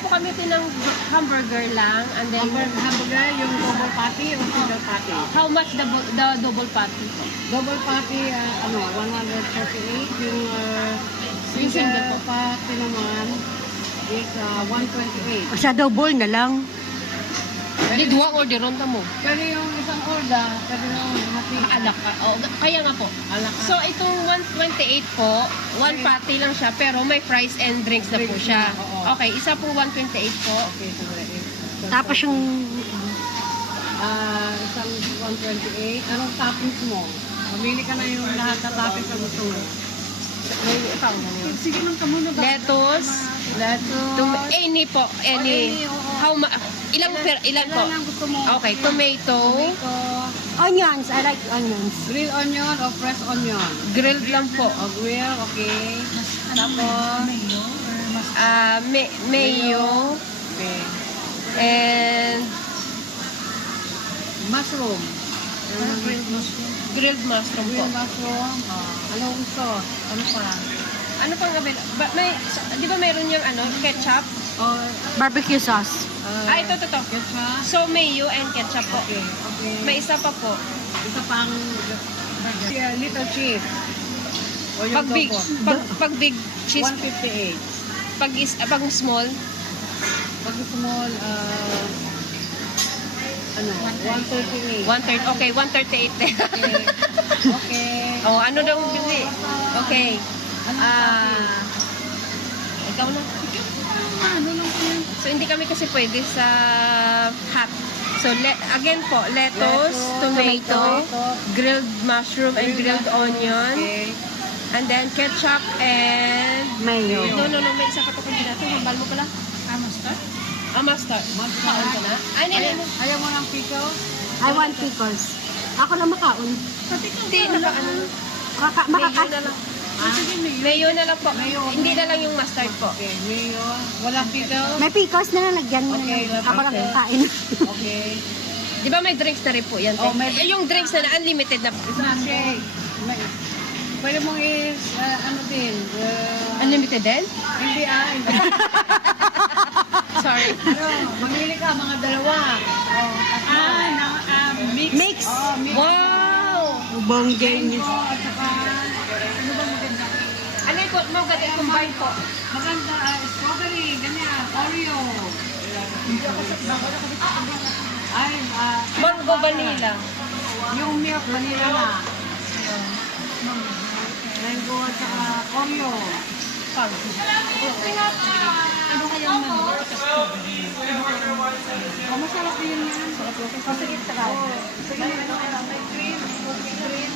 po kami ng hamburger lang. And then, Hamburger, yung double patty o single patty? how much the double patty po? Double patty, 148. Yung single po? single patty naman is 128. Sa double na lang. Di duwa orderon ta mo. Pero yung isang order, pwede na hati. Alak ka. Oh, kaya nga po. Alak So, itong 128 po, one patty lang siya, pero may fries and drinks na po siya. Oo. Okay, isa po 128 po. Okay, so Tapos yung... isang 128. Anong toppings mo? Mamili ka na yung lahat na toppings na gusto mo. May ikaw na yun. Sige lang ka muna. Lettuce. Any po. Any. How ma... Ilang po? Ilan ang gusto mo? Okay, tomato. Onions. I like onions. Grilled onion o fresh onion? Grilled lang po. O grill, okay. Tapos, Mayo. okay. And Mushroom. grilled mushroom po. Grilled mushroom. Ano gusto? Ano pa? Ano pang available? Di ba mayroon yung ketchup? O, Barbecue sauce. Ito. ketchup. So, mayo and ketchup po. Okay, okay. May isa pa po. Isa pang little cheese. O yung Pag big, double. pag big cheese, 158. pag small, Pag small, 138. 130. Okay, 138 din. Okay. Oh, ano daw bili? Okay. Ano Ikaw na. ano lang po yan? So, hindi kami kasi pwede sa hot. So, again po, lettuce, tomato, grilled mushroom, and grilled onion. Okay. And then, ketchup and... Mayo. No. May isa pa ito kandidato. Hambal mo pala. Mustard? mustard. Kaon ka na? Ayaw mo ng pickles? I want pickles. Ako lang makaon. Hindi, naka-ano. Makaka... Mayo na lang. Mayo na lang po. Hindi na lang yung mustard po. Okay, mayo. Walang pickles? May pickles na nalagyan mo Okay, na. Ako lang okay. kakain. Okay. Di ba may drinks na rin po yan? Oh, may- Yung drinks na unlimited na. Isang shake. Pwede mong ano din? Unlimited din? Hindi hindi. Sorry. Mamili ka, mga dalawa. Mix. Mix. Oh, mix. Wow! Bonggay niya. At saka, ano ba maganda? Ano yung maganda combine po? Maganda, strawberry, ganyan, Oreo. Ay, Mango vanilla. yung milk, vanilla na. Mango at saka Oreo. Pang. Ano kaya naman? Masarap din yan. Sige, try. Sige, may cream, cookie cream.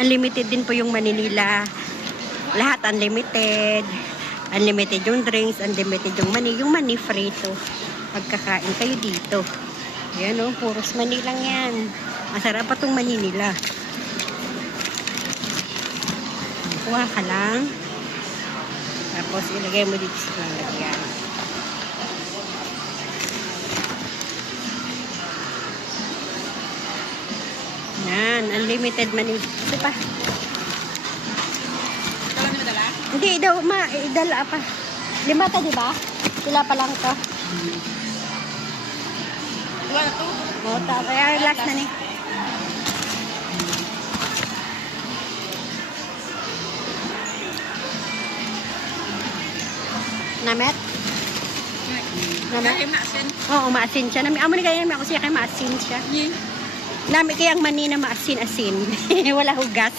Unlimited din po yung Maninila. Lahat unlimited. Unlimited yung drinks, unlimited yung mani. Yung mani free to. Pagkakain kayo dito. Ayan o, puros mani lang yan. Masarap pa tong mani nila. Kuha ka lang. Tapos ilagay mo dito sa lalagyan. Yan, unlimited mani. Ito pa. Hindi daw, idala pa. 5 ta, di ba? Sila pa lang to. Wala to? O, kaya last na ni. Namet? Namet? maasin. Oo, maasin siya. Amo ni kaya ako siya kay maasin siya. Nami kaya ang mani na maasin-asin. Wala hugas.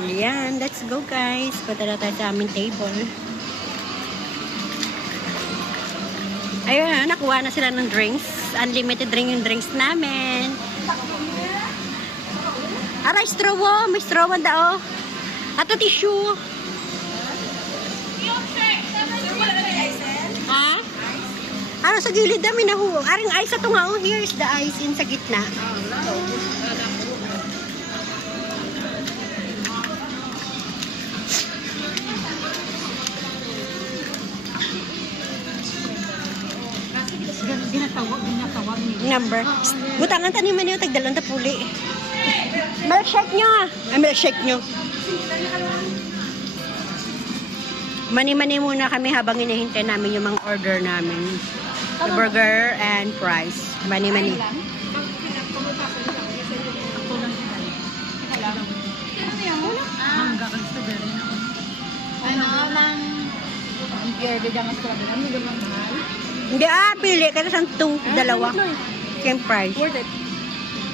Ayan, let's go guys. Punta na tayo sa aming table. Ayun, nakuha na sila ng drinks. Unlimited drink yung drinks namin. Aray, straw oh. May straw daw. Ato tissue. sa gilid dami na ho. Aring ice ato nga, oh. Here is the ice in sa gitna. Ginatawag ni. Number. Butangan tanim man yung tagdalon ta puli. Milkshake nyo ah. Ay, milkshake nyo. Mani-mani muna kami habang hinihintay namin yung mga order namin. The burger and fries. Mani-mani. Mangga kang strawberry na. Ano lang? Imperde dyan ang strawberry. Ano yung mahal? Hindi pili. Kasi sa itong dalawa. Same price. Worth it.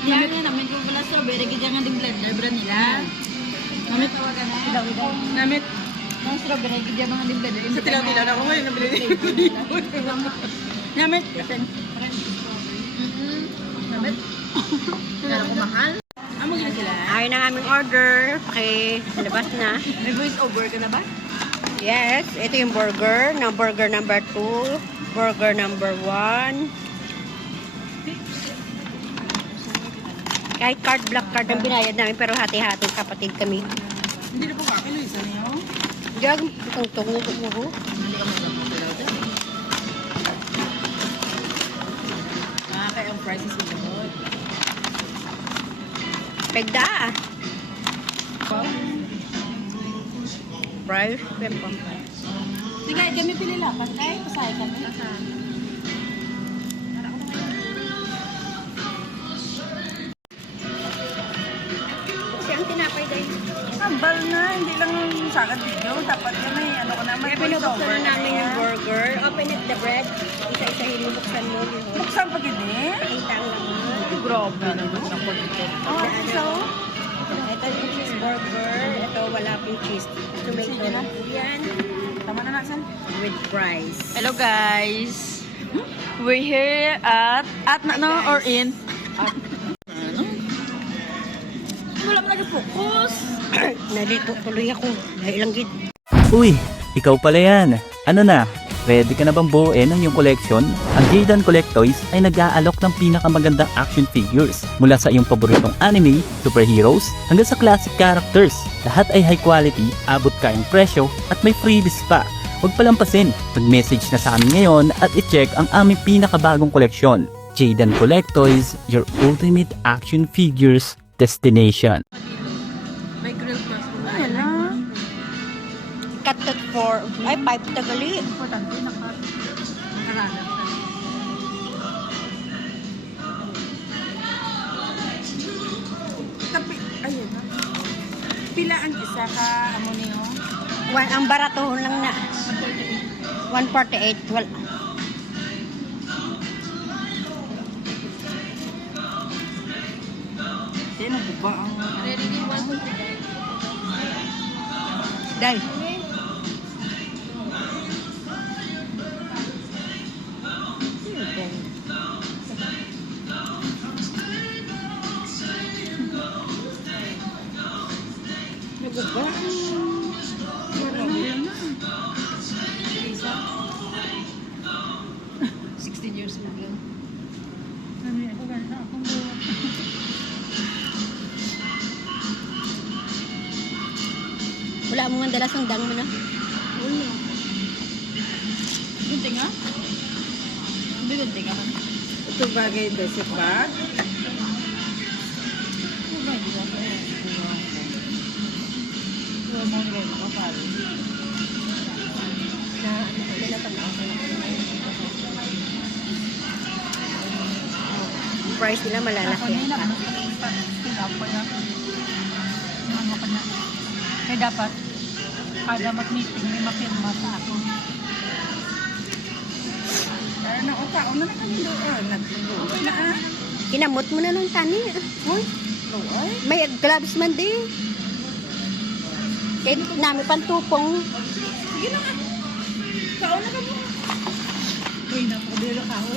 Namit na namin kung wala strawberry, kaya nga din blender bra nila. Namit tawagan na. Namit ng strawberry, kaya nga din blender. Sa tilaw-tilaw na ako ngayon, nabili nila. Namit. Namit. Kaya ako mahal. Amo gina sila. Ayun ang aming order. Labas na. May voice over ka na ba? Yes. Ito yung burger. Burger number 2. Burger number 1. Kahit card, black card ang binayad namin, pero hati-hati kapatid kami. Hindi na po kaki, Luisa niyo. Diyan, itong tungo-tungo. Hindi ka magpapagalaw dyan. Kaya ang prices mo naman. Pegda. Price, pempo. Sige, kami pili lapat. Ay, pasay kami. Kasi ang tinapay dahil. Ambal na, hindi lang sagad video. Dapat yan ay ano ko naman. Kaya pinubuksan na namin yung burger. Open it the bread. Isa-isahin mo buksan mo. Buksan pa gini? Kita ang laman. Grabe naman ang pagkakit. So, ito yung cheeseburger. Ito wala pong cheese. Tomato Sige na. yan. Tama na nasan? With fries. Hello guys. We're here at or in? Ano? Wala mo nag-focus. Nalito tuloy ako. Dahil lang gid. Uy, ikaw pala yan. Ano na? Ready ka na bang buuin ang iyong collection? Ang Jaydan Collectoys ay nag-aalok ng pinakamagandang action figures mula sa iyong paboritong anime, superheroes, hanggang sa classic characters. Lahat ay high quality, abot kayang presyo, at may freebies pa. Huwag palampasin, mag-message na sa amin ngayon at i-check ang aming pinakabagong koleksyon. Jaydan Collectoys, your ultimate action figures destination. May grilled mushroom. Wala. Cut that for, ay, 5 tagali. Importante naka. Tapi, ayun na. Pila ang isa ka amo niyo? Ang baratohon lang na. 148. Wala. Sino ba ang... Ready din one. Dahil. Nagugba. Marami yan na. 16 years old lang. Ano ako ganda akong buwan. Wala mo nga dalas ng dang mo na. Ulo. Gunting nga? Hindi gunting nga. Ito bagay basic bag. Ito bagay basic bag. Price nila malalaki. Kaya dapat kada mag-meeting may mapirma sa ako. Ano o pa, una na kami doon. Okay na Kinamot mo na ng tani. Uy. May gloves man din. Kahit namin pantupong. Sige na nga. Kauna ka mo. Uy, napakabilo ka ho.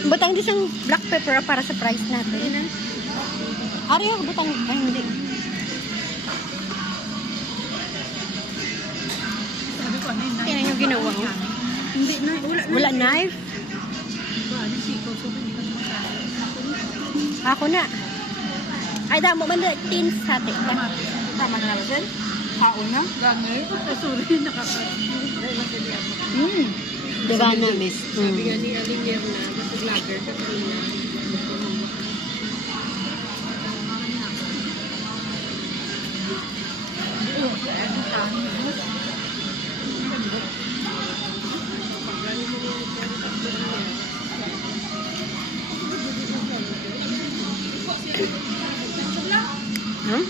Butang di siyang black pepper para sa price natin. Ari ako butang. Ay, hindi. Sabi ko, ano yun? Tingnan yung ginawa ko. Hindi na, Wala knife? Ano siko, so hindi ka sumasali. Ako na. Ay, damo man na tin sa atin. Tama na naman, Sen? Kaon na? Gano'n? Sorry, Diba na, miss? Sabi nga ni Aling Yerna, kasi vlogger ka kanina. Huh?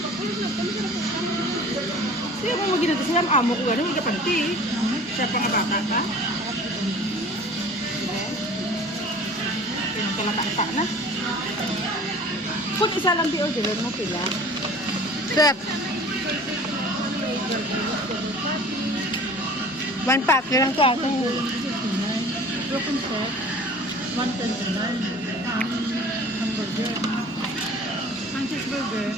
Siya kung maginagawa siya, ang amo ko gano'n, may kapanti. Siya pa nga bata ka. Pinagkalata na. Kung isa lang di order mo pila. Chef. 1 pack lang ko ako. Broken set, 129. Hamburger. Ang cheeseburger,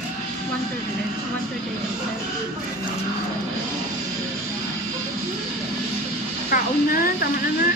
139. 139. Kaon na, tama na nga.